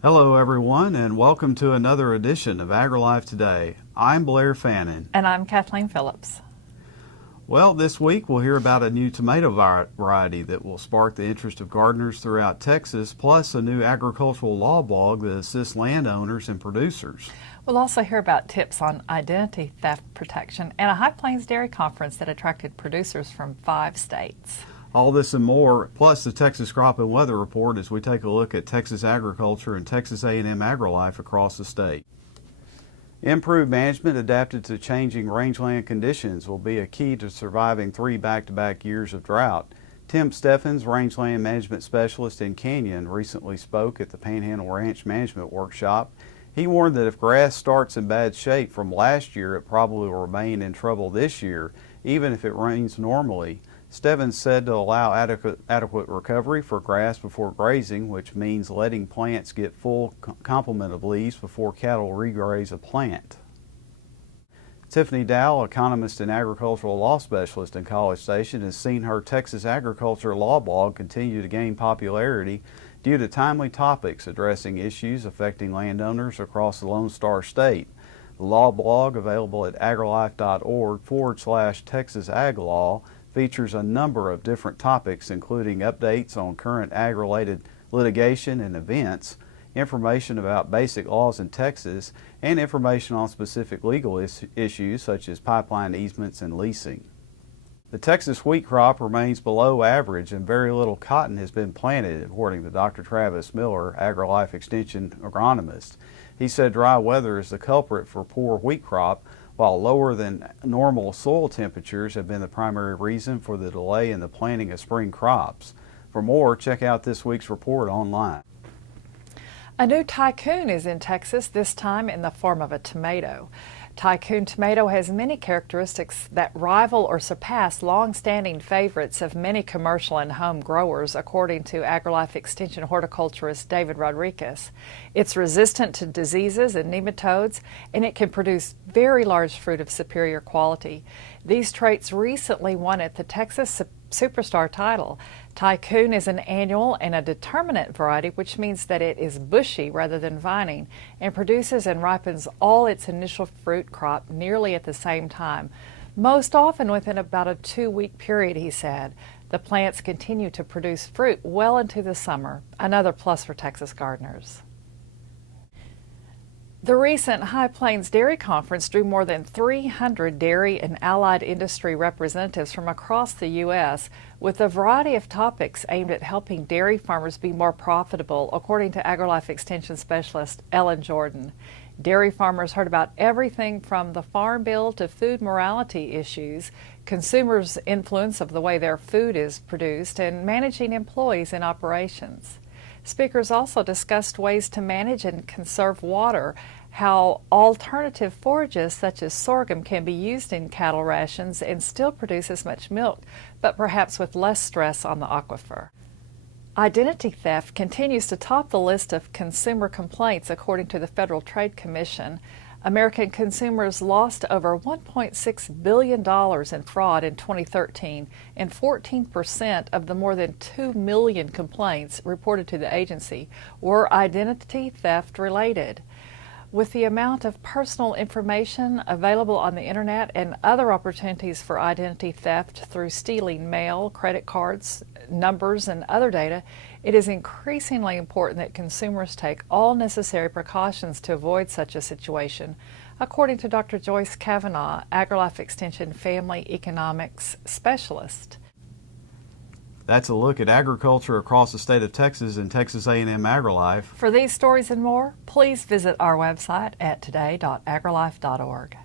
Hello everyone, and welcome to another edition of AgriLife Today. I'm Blair Fannin. And I'm Kathleen Phillips. Well, this week we'll hear about a new tomato variety that will spark the interest of gardeners throughout Texas, plus a new agricultural law blog that assists landowners and producers. We'll also hear about tips on identity theft protection and a High Plains Dairy Conference that attracted producers from 5 states. All this and more, plus the Texas Crop and Weather Report as we take a look at Texas agriculture and Texas A&M AgriLife across the state. Improved management adapted to changing rangeland conditions will be a key to surviving 3 back-to-back years of drought. Tim Steffens, Rangeland Management Specialist in Canyon, recently spoke at the Panhandle Ranch Management Workshop. He warned that if grass starts in bad shape from last year, it probably will remain in trouble this year, even if it rains normally. Steffens said to allow adequate recovery for grass before grazing, which means letting plants get full complement of leaves before cattle regraze a plant. Tiffany Dowell, economist and agricultural law specialist in College Station, has seen her Texas agriculture law blog continue to gain popularity due to timely topics addressing issues affecting landowners across the Lone Star State. The law blog, available at agrilife.org/TexasAgLaw, features a number of different topics, including updates on current ag-related litigation and events, information about basic laws in Texas, and information on specific legal issues such as pipeline easements and leasing. The Texas wheat crop remains below average and very little cotton has been planted, according to Dr. Travis Miller, AgriLife Extension agronomist. He said dry weather is the culprit for poor wheat crop, while lower than normal soil temperatures have been the primary reason for the delay in the planting of spring crops. For more, check out this week's report online. A new Tycoon is in Texas, this time in the form of a tomato. Tycoon Tomato has many characteristics that rival or surpass long-standing favorites of many commercial and home growers, according to AgriLife Extension horticulturist David Rodriguez. It's resistant to diseases and nematodes, and it can produce very large fruit of superior quality. These traits recently won it the Texas Superstar title. Tycoon is an annual and a determinate variety, which means that it is bushy rather than vining and produces and ripens all its initial fruit crop nearly at the same time, most often within about a 2-week period, he said. The plants continue to produce fruit well into the summer, another plus for Texas gardeners. The recent High Plains Dairy Conference drew more than 300 dairy and allied industry representatives from across the U.S. with a variety of topics aimed at helping dairy farmers be more profitable, according to AgriLife Extension specialist Ellen Jordan. Dairy farmers heard about everything from the farm bill to food morality issues, consumers' influence of the way their food is produced, and managing employees in operations. Speakers also discussed ways to manage and conserve water, how alternative forages such as sorghum can be used in cattle rations and still produce as much milk, but perhaps with less stress on the aquifer. Identity theft continues to top the list of consumer complaints, according to the Federal Trade Commission. American consumers lost over $1.6 billion in fraud in 2013, and 14% of the more than 2 million complaints reported to the agency were identity theft related. With the amount of personal information available on the internet and other opportunities for identity theft through stealing mail, credit cards, numbers, and other data, it is increasingly important that consumers take all necessary precautions to avoid such a situation, according to Dr. Joyce Kavanaugh, AgriLife Extension Family Economics Specialist. That's a look at agriculture across the state of Texas and Texas A&M AgriLife. For these stories and more, please visit our website at today.agrilife.org.